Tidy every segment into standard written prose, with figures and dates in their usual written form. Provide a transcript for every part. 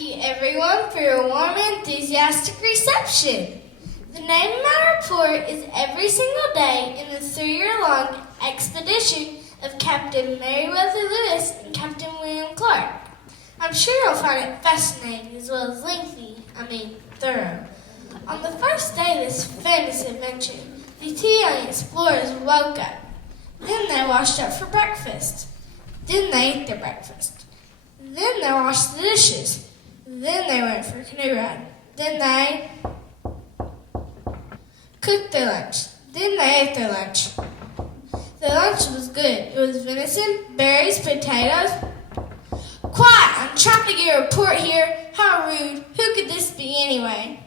Thank you, everyone, for your warm and enthusiastic reception. The name of my report is Every Single Day in the 3-year-long expedition of Captain Meriwether Lewis and Captain William Clark. I'm sure you'll find it fascinating as well as thorough. On the first day of this famous adventure, the 2 young explorers woke up. Then they washed up for breakfast. Then they ate their breakfast. Then they washed the dishes. Then they went for a canoe ride. Then they cooked their lunch. Then they ate their lunch. Their lunch was good. It was venison, berries, potatoes. Quiet! I'm trying to get a report here. How rude. Who could this be anyway?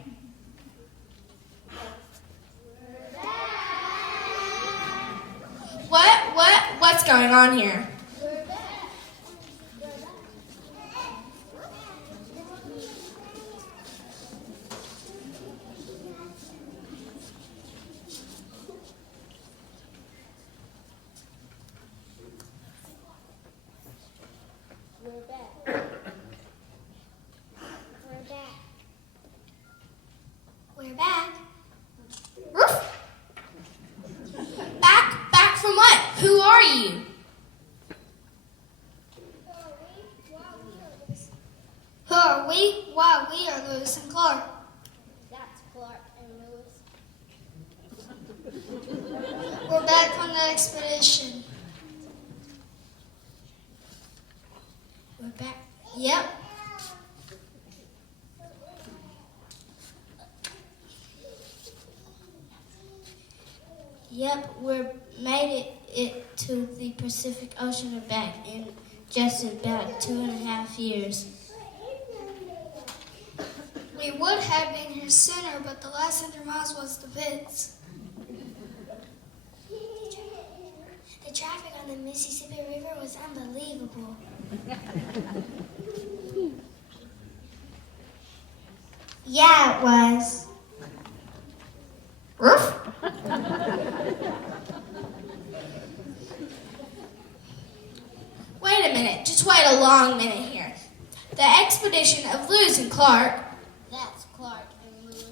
What's going on here? We're back. Back from what? Who are you? Who are we? Why, we are Lewis and Clark. That's Clark and Lewis. We're back from the expedition. We're back. Yep. Yep, we made it to the Pacific Ocean and back in just about 2.5 years. We would have been here sooner, but the last 100 miles was the pits. The traffic on the Mississippi River was unbelievable. Yeah, it was. Roof? Wait a minute, just wait a long minute here. The expedition of Lewis and Clark. That's Clark and Lewis.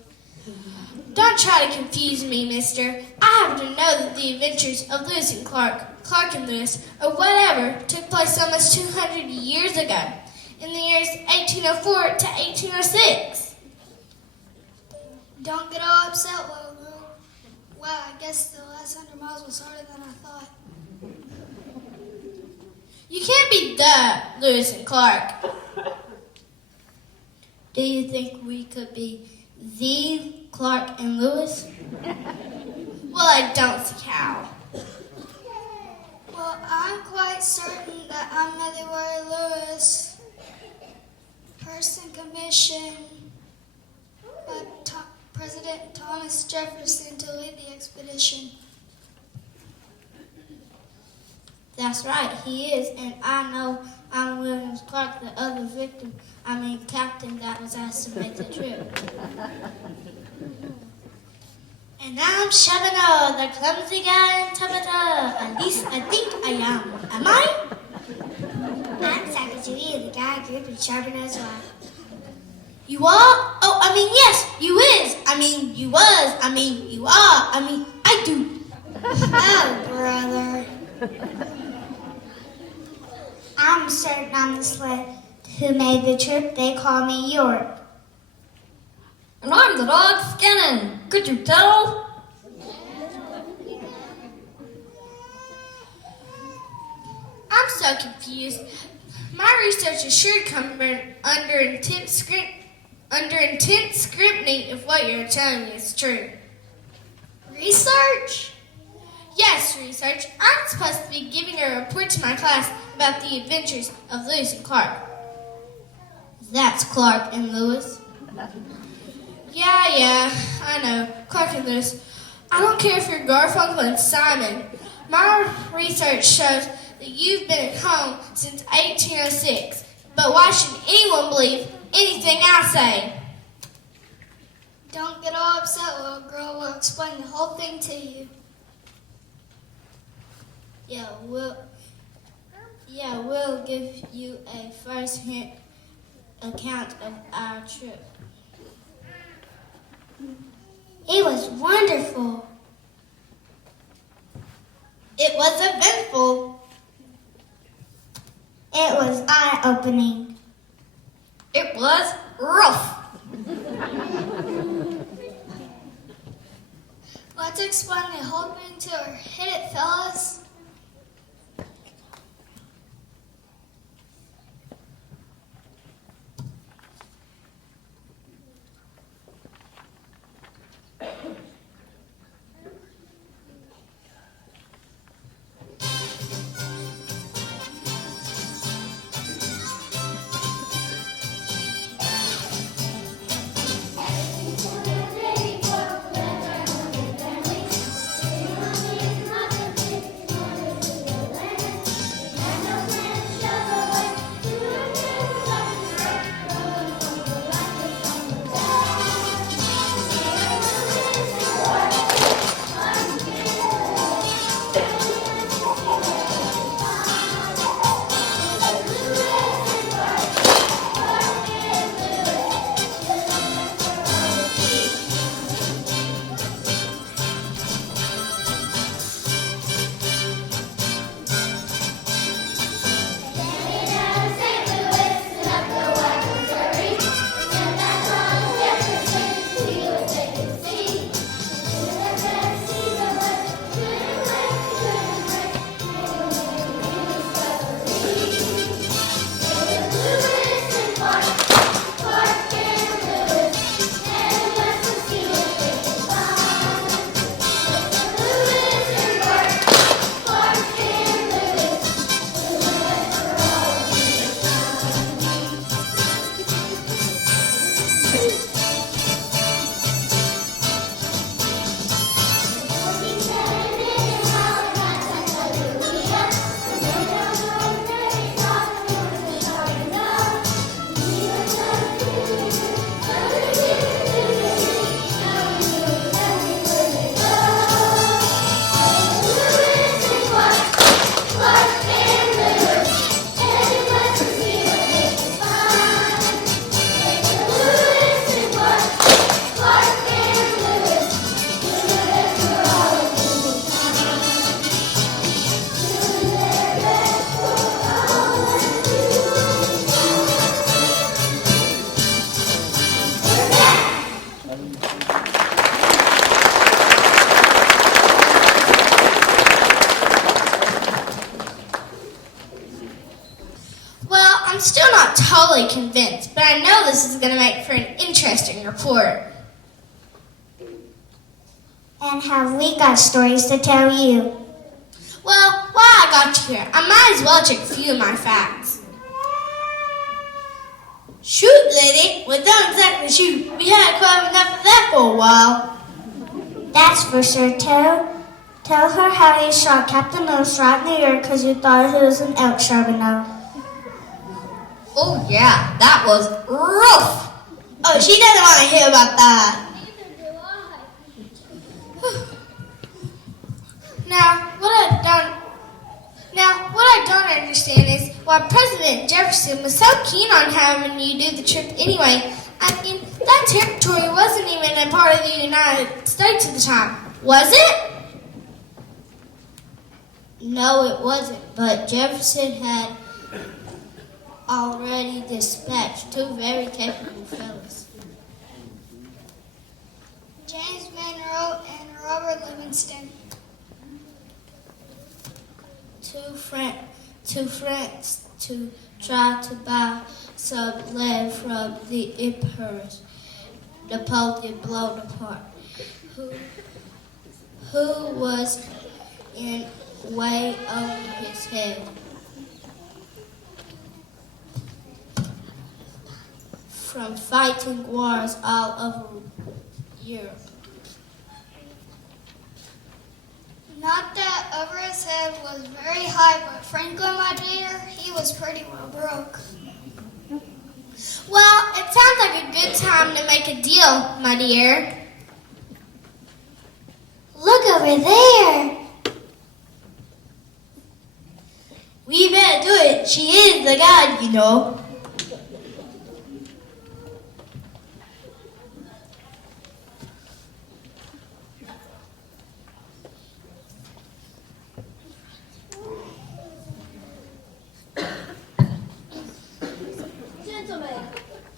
Don't try to confuse me, mister. I happen to know that the adventures of Lewis and Clark and Lewis, or whatever, took place almost 200 years ago, in the years 1804 to 1806. Don't get all upset, little girl. Well, I guess the last 100 miles was harder than I thought. You can't be the Lewis and Clark. Do you think we could be the Clark and Lewis? Well, I don't see how. Well, I'm quite certain that I'm Meriwether Lewis, person commissioned by President Thomas Jefferson to lead the expedition. That's right, he is, and I know I'm William Clark, the other captain that was asked to make the trip. And I'm Shabana, the clumsy guy in Tabata. At least I think I am. Am I? I'm Sacagawea, the guy group in Shabana as well. You are? Oh, yes, you is. You was. You are. I do. Oh, brother. I'm certain I'm the sled who made the trip. They call me York. And I'm the dog Skinnin. Could you tell? I'm so confused. My research is sure to come under intense scrutiny if what you're telling me is true. Research? Yes, research. I'm supposed to be giving a report to my class about the adventures of Lewis and Clark. That's Clark and Lewis. Yeah, I know. Clark and Lewis. I don't care if you're Garfunkel and Simon. My research shows that you've been at home since 1806. But why should anyone believe anything I say? Don't get all upset, little girl. We'll explain the whole thing to you. We'll give you a first account of our trip. It was wonderful. It was eventful. It was eye-opening. It was rough. Let's explain the whole thing to her. Hit it, fellas. I'm still not totally convinced, but I know this is going to make for an interesting report. And have we got stories to tell you? Well, while I got you here, I might as well check a few of my facts. Shoot, lady. Well, don't exactly shoot. We had quite enough of that for a while. That's for sure. Tell her how you shot Captain Lewis right in the ear because you thought he was an elk charbonneau. Oh yeah, that was rough. Oh, she doesn't want to hear about that. Now, what I don't understand is why President Jefferson was so keen on having you do the trip anyway. I mean, that territory wasn't even a part of the United States at the time, was it? No, it wasn't, but Jefferson had already dispatched two very capable fellows. James Monroe and Robert Livingston. Two friends to try to buy some land from the emperors Napoleon Bonaparte, who was in way over his head. From fighting wars all over Europe. Not that over his head was very high, but Franklin, my dear, he was pretty well broke. Well, it sounds like a good time to make a deal, my dear. Look over there. We better do it. She is the guide, you know.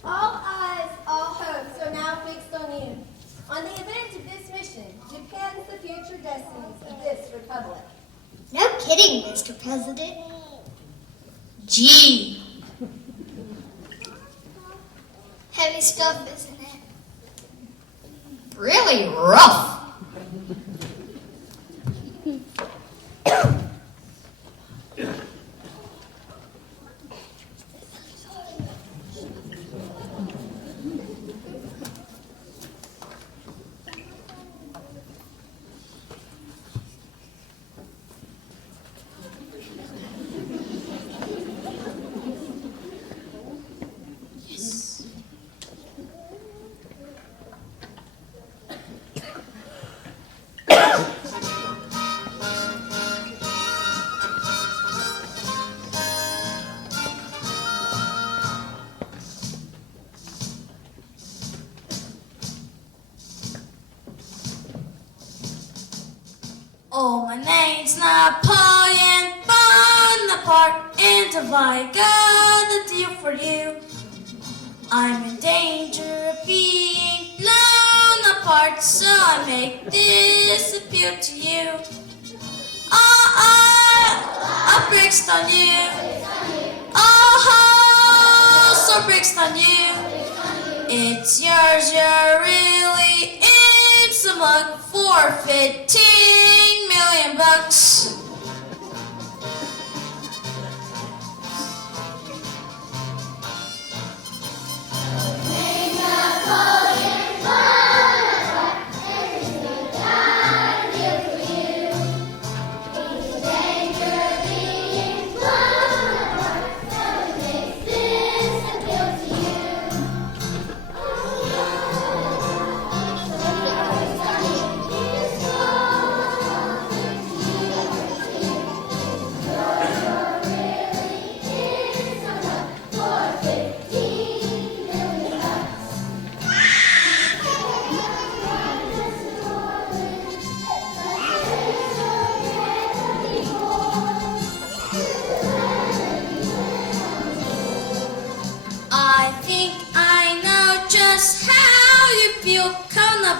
All eyes, all hopes are now fixed on you. On the event of this mission depends the future destinies of this republic. No kidding, Mr. President. Gee. Heavy stuff, isn't it? Really rough. Oh, my name's Napoleon Bonaparte, and have I got a deal for you? I'm in danger of being blown apart, so I make this appeal to you. I bricks on you. So bricks on you. It's yours, you're really in some luck for 15 million bucks.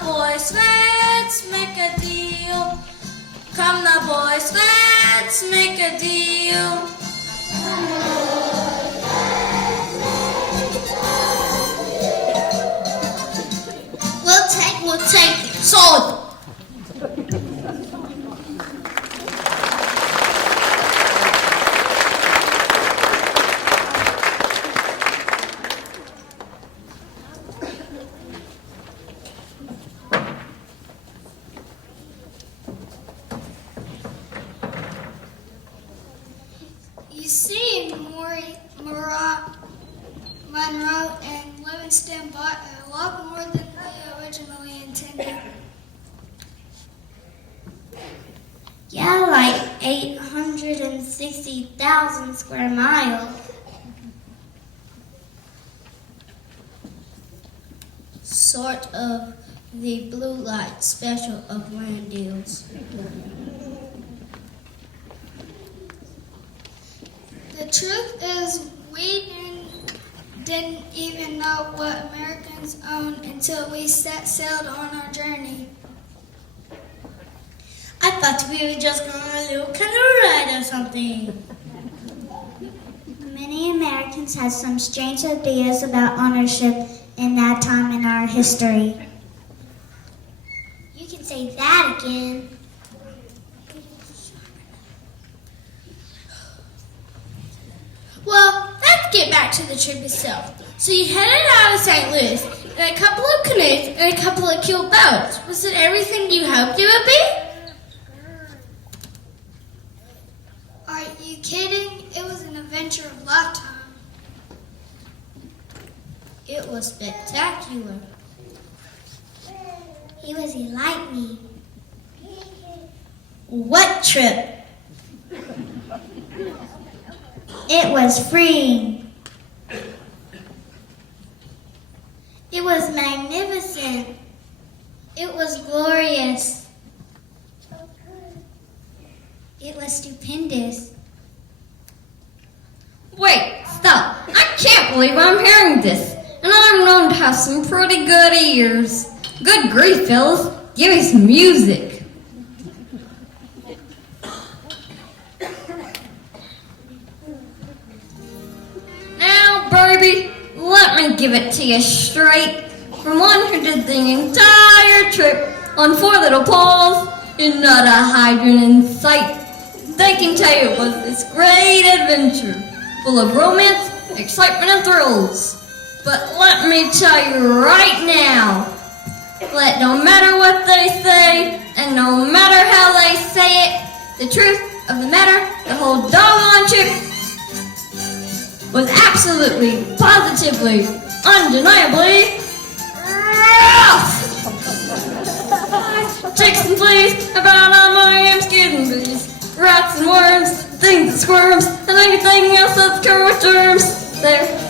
Boys, let's make a deal. Come now, boys, let's make a deal. We'll take it. Sold. You see, Monroe and Livingston bought a lot more than they originally intended. Yeah, like 860,000 square miles. Sort of the blue light special of land deals. The truth is, we didn't even know what Americans owned until we set sailed on our journey. I thought we were just going on a little canoe ride or something. Many Americans had some strange ideas about ownership in that time in our history. You can say that again. Well, let's get back to the trip itself. So you headed out of St. Louis in a couple of canoes and a couple of keeled boats. Was it everything you hoped it would be? Are you kidding? It was an adventure of a lifetime. It was spectacular. He was like me. What trip? It was freeing. It was magnificent. It was glorious. It was stupendous. Wait, stop. I can't believe I'm hearing this. And have some pretty good ears. Good grief, fellas. Give me some music. Now, baby, let me give it to you straight. From one who did the entire trip on 4 little paws and not a hydrant in sight. They can tell you it was this great adventure, full of romance, excitement, and thrills. But let me tell you right now, that no matter what they say, and no matter how they say it, the truth of the matter, the whole doggone trip was absolutely, positively, undeniably rough. Chicks and fleas, about all my skin bees, rats and worms, things and squirms, and anything else that's covered with germs. There.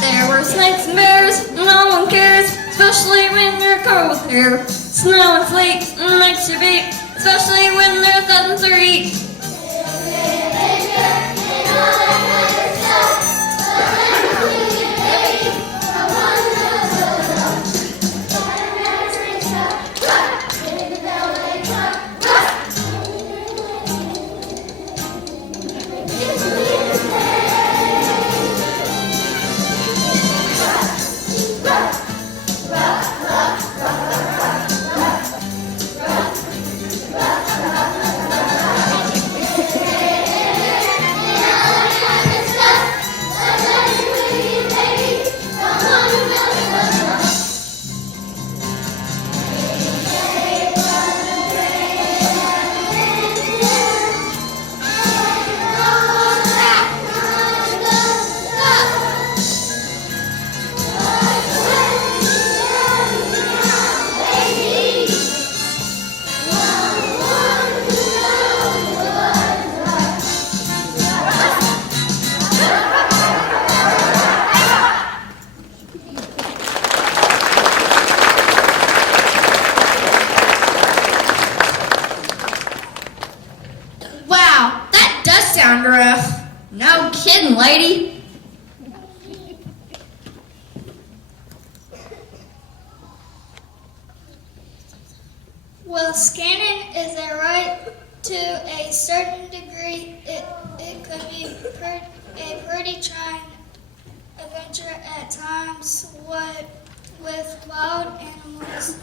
There were snakes and bears, no one cares, especially when you're covered with hair. Snow and sleet makes you beat, especially when there's nothing to eat. Rough. No kidding, lady. Well, scanning is a right to a certain degree. It could be a pretty trying adventure at times with wild animals,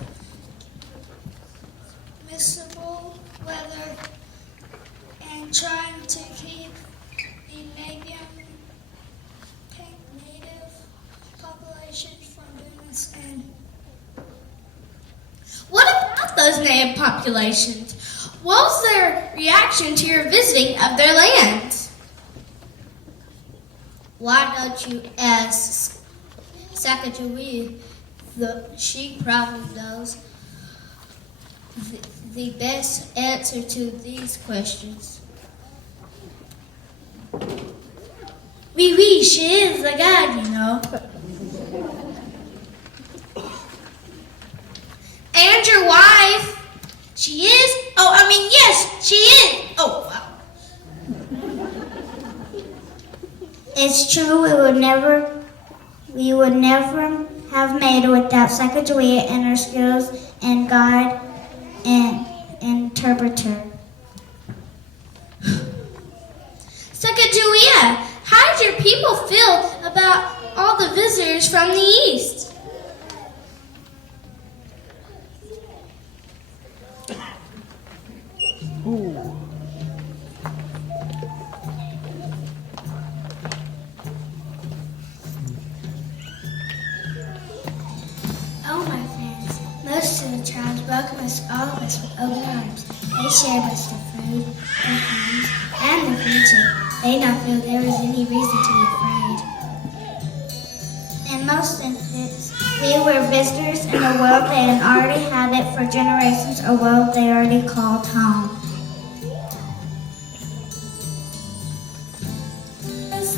miserable weather, and trying to keep the native population from doing this. And What about those native populations? What was their reaction to your visiting of their lands? Why don't you ask Sacagawea? She probably knows the best answer to these questions. Oui, she is the guide, you know. And your wife. She is? Yes, she is. Oh, wow. It's true, we would never have made it without Sacagawea and her skills and guide and interpreter. Sacagawea, how did your people feel about all the visitors from the east? Oh, my friends, most of the tribes welcome us, all of us, with open arms. They shared with us their food, their homes, and their future. They did not feel there was any reason to be afraid. In most instances, we were visitors in a world they had already had it for generations, a world they already called home. As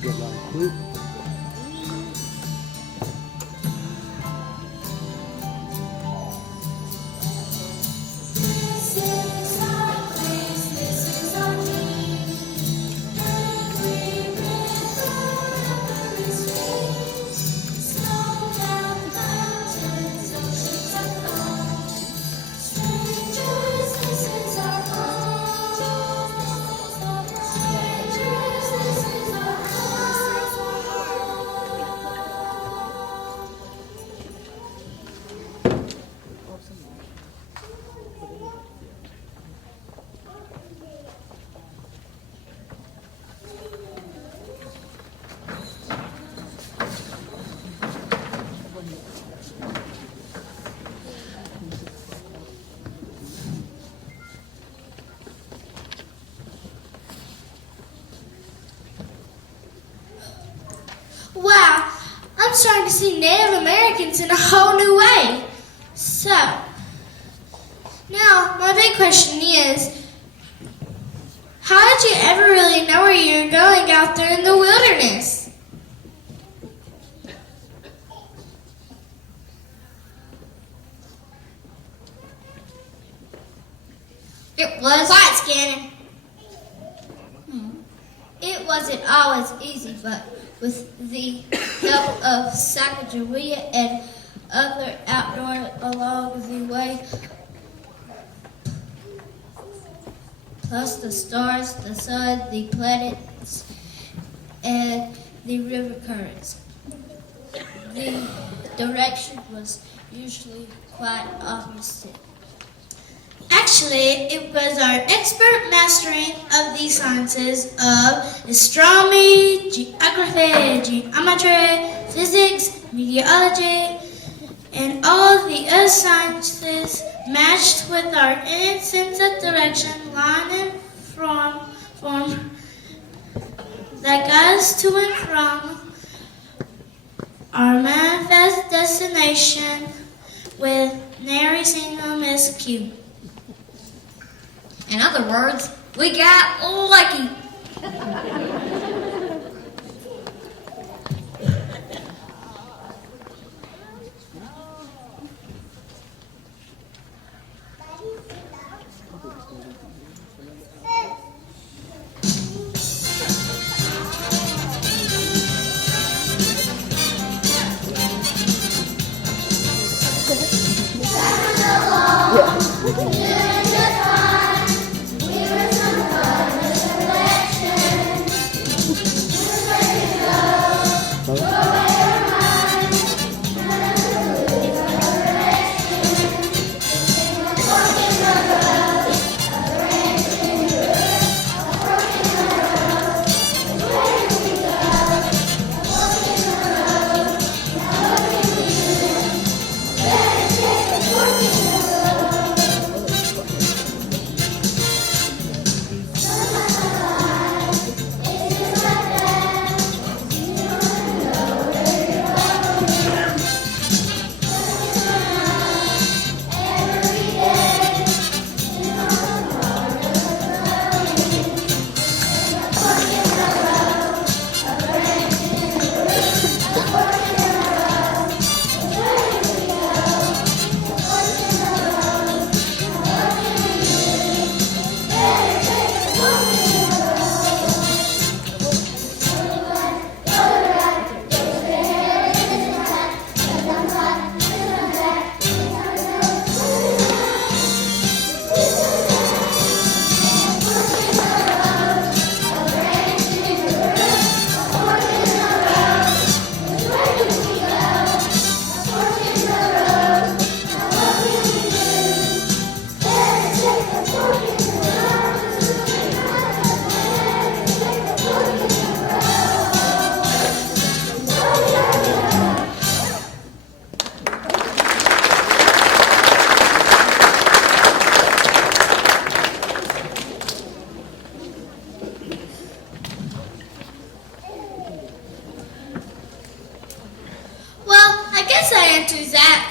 Good luck, Luke. Wow, I'm starting to see Native Americans in a whole new way. So, now my big question is, how did you ever really know where you were going out there in the wilderness? It was. Quiet, Scanner. It wasn't always easy, but with the help of Sacagawea and other outdoor along the way, plus the stars, the sun, the planets, and the river currents, the direction was usually quite obvious. Actually, it was our expert mastering of the sciences of astronomy, geography, geometry, physics, meteorology, and all the other sciences matched with our innate sense of direction, line and form that got us to and from our manifest destination with nary single miscue. In other words, we got lucky.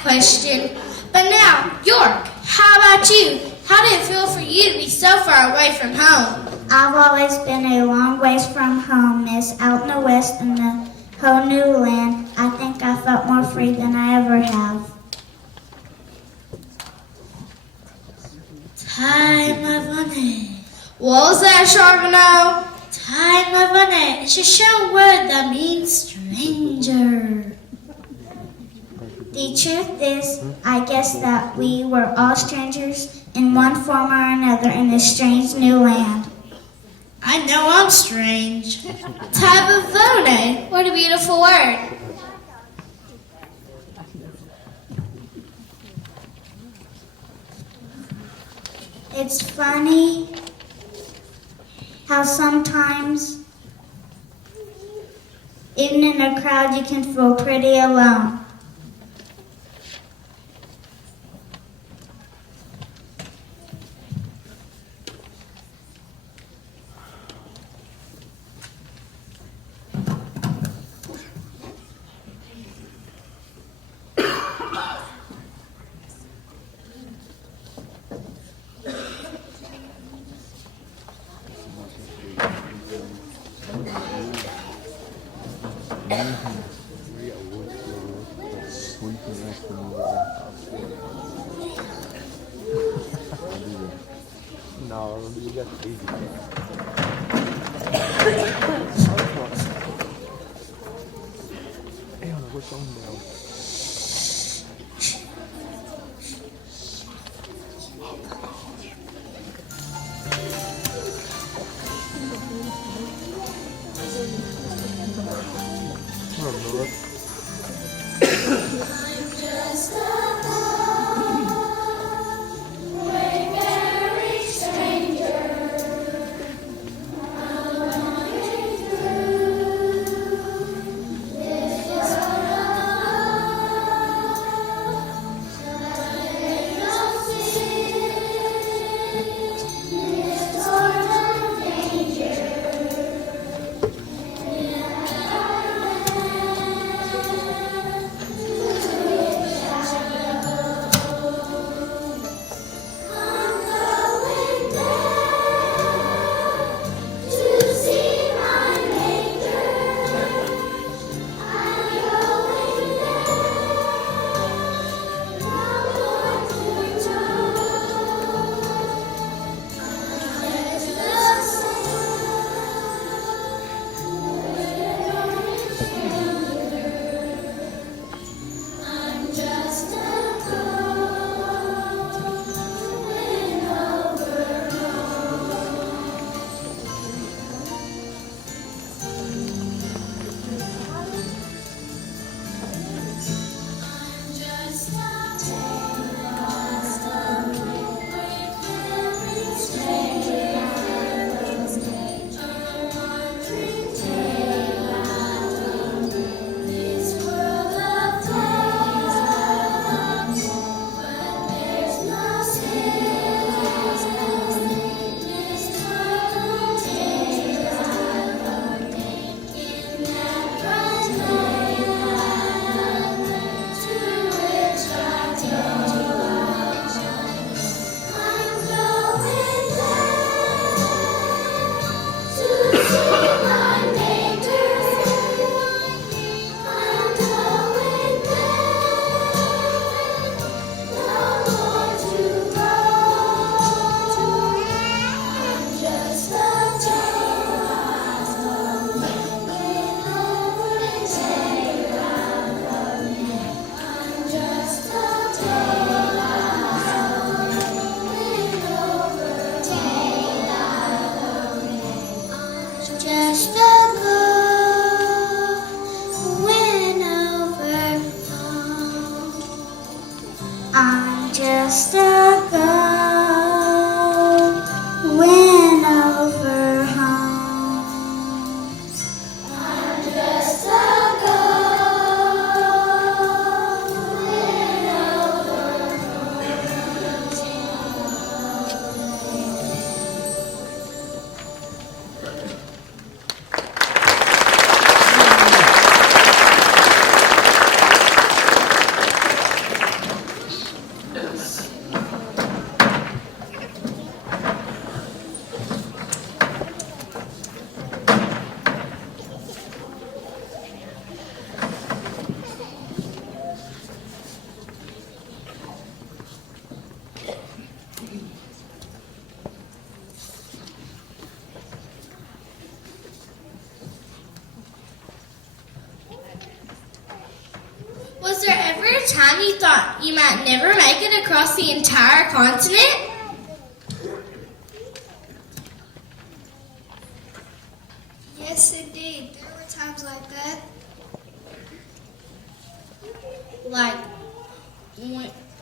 Question. But now, York, how about you? How did it feel for you to be so far away from home? I've always been a long ways from home, miss, out in the west in the whole new land. I think I felt more free than I ever have. Time of honey. What was that, Charbonneau? Time of honey. It's a short word that means stranger. The truth is, I guess that we were all strangers in one form or another in this strange new land. I know I'm strange. Tabavone. What a beautiful word. It's funny how sometimes, even in a crowd, you can feel pretty alone. No, you got the easy. Hey, what's on now? Just a girl went over home. I'm just a girl went over home. time you thought you might never make it across the entire continent? Yes, indeed. There were times like that. Like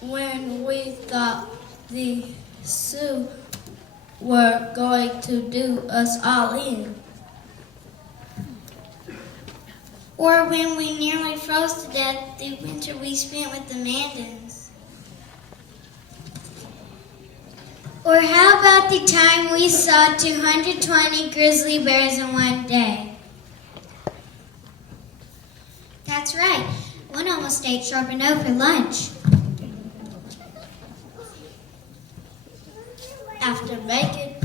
when we thought the Sioux were going to do us all in. Or when we nearly froze to death the winter we spent with the Mandans. Or how about the time we saw 220 grizzly bears in one day? That's right. One almost ate Charbonneau for lunch. After making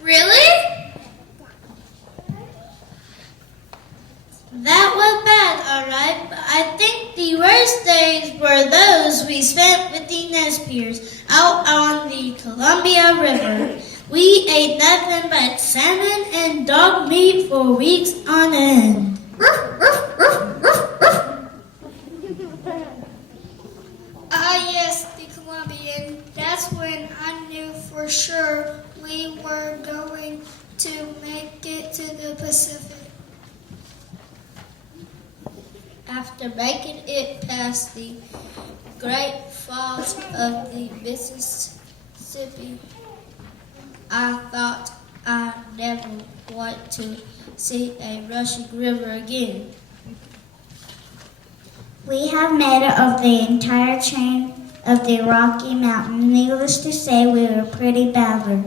Really? That was bad, all right, but I think the worst days were those we spent with the Nespiers out on the Columbia River. We ate nothing but salmon and dog meat for weeks on end. Ah, yes, the Colombian. That's when I knew for sure we were going to make it to the Pacific. After making it past the Great Falls of the Mississippi, I thought I never want to see a rushing river again. We have made it of the entire chain of the Rocky Mountains. Needless to say, we were pretty battered.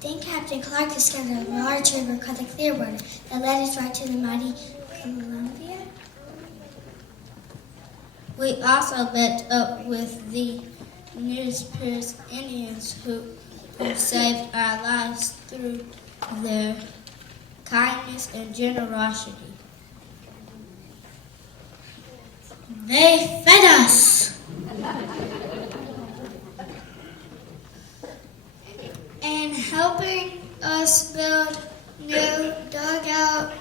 Then Captain Clark discovered a large river called the Clearwater that led us right to the mighty Columbia. We also met up with the Nespiers Indians who saved our lives through their kindness and generosity. They fed us. And helping us build new dugout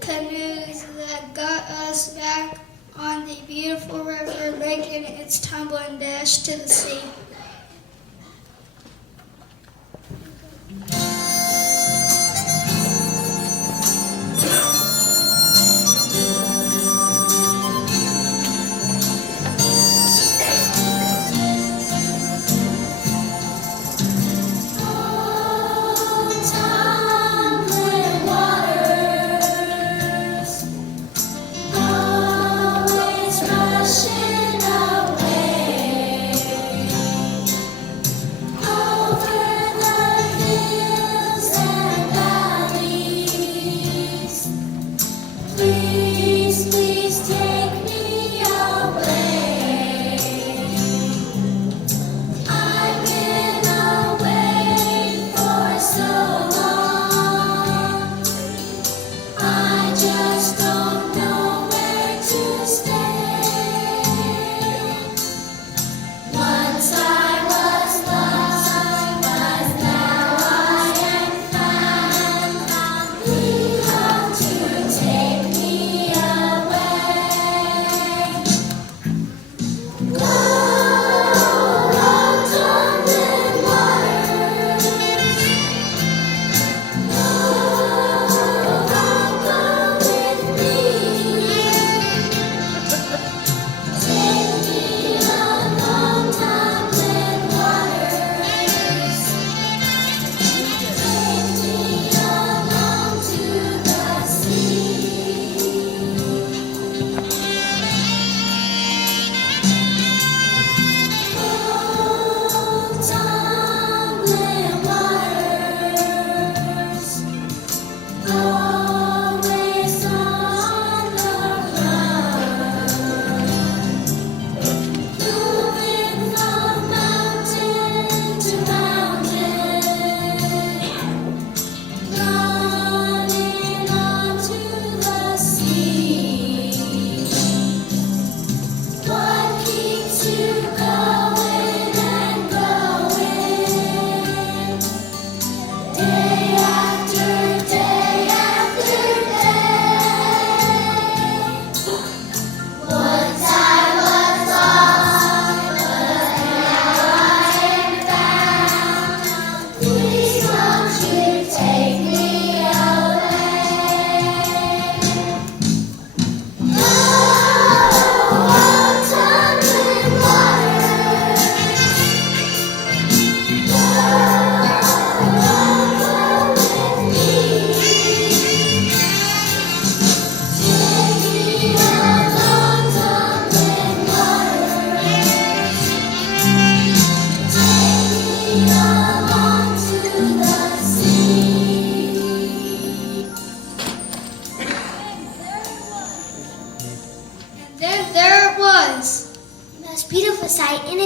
canoes that got us back on the beautiful river, making its tumbling dash to the sea.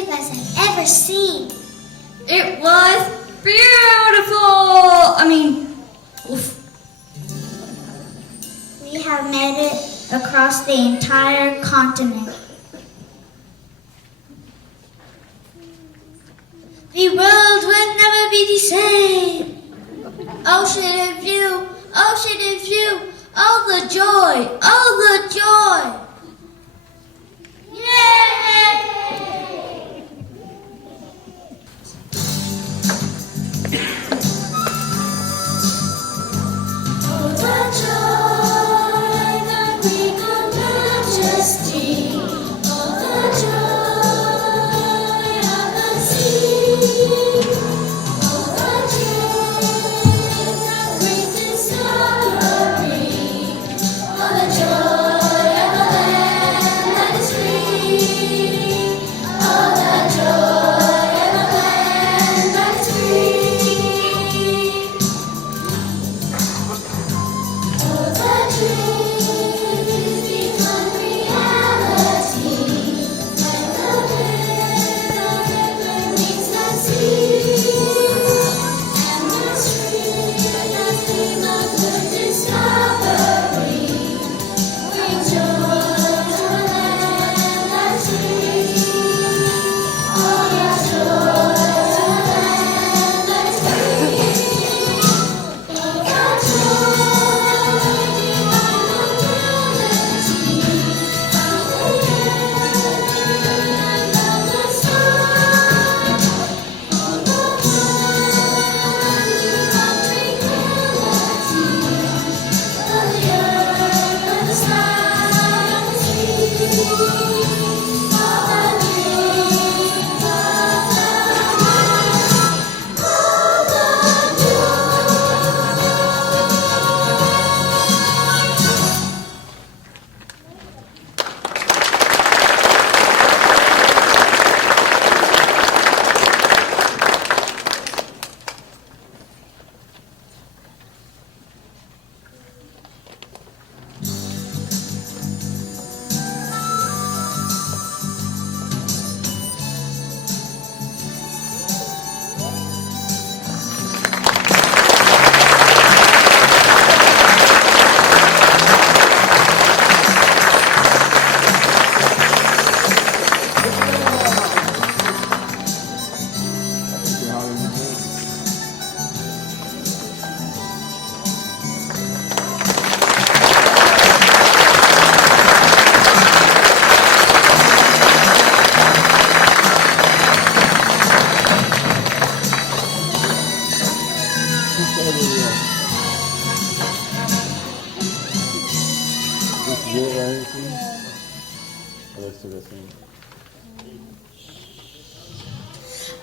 as I've ever seen. It was beautiful. Oof. We have made it across the entire continent. The world will never be the same. Ocean in view, oh the joy, oh the joy. Yay! Oh, the joy, the regal majesty. Oh, the joy of the sea. Oh, the dreams of great discovery. Oh, the joy of the land that is free. Oh, the joy of the land that is free. Oh, the dreams become reality when the river meets the sea, and the stream that came of good discovery brings joy to a land that's free. Oh, the joy to a land that's free. Oh, the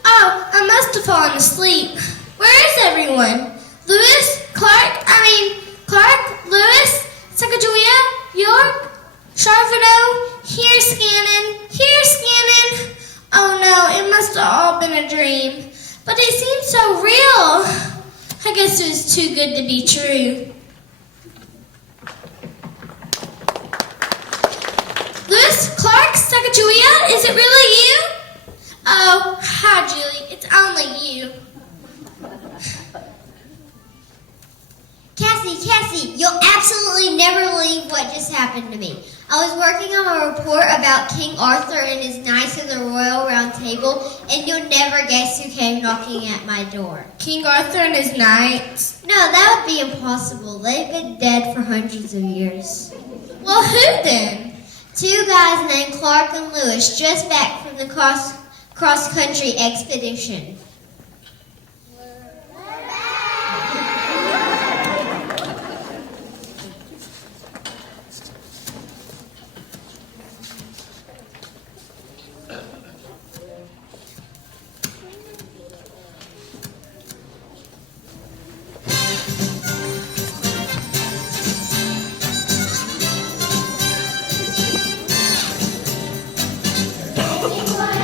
Oh, I must have fallen asleep. Where is everyone? Clark, Lewis, Sacagawea, York, Charbonneau, here scanning. Oh no, it must have all been a dream. But it seemed so real. I guess it was too good to be true. Lewis, Clark, Sacagawea, is it really you? Oh, hi Julie, it's only you. Cassie, you'll absolutely never believe what just happened to me. I was working on a report about King Arthur and his knights in the Royal Round Table, and you'll never guess who came knocking at my door. King Arthur and his knights? No, that would be impossible. They've been dead for hundreds of years. Well, who then? Two guys named Clark and Lewis, just back from the cross-country expedition. Before the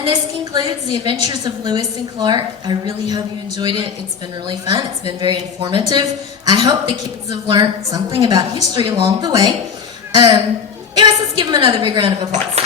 And this concludes the Adventures of Lewis and Clark. I really hope you enjoyed it. It's been really fun. It's been very informative. I hope the kids have learned something about history along the way. Anyways, let's give them another big round of applause.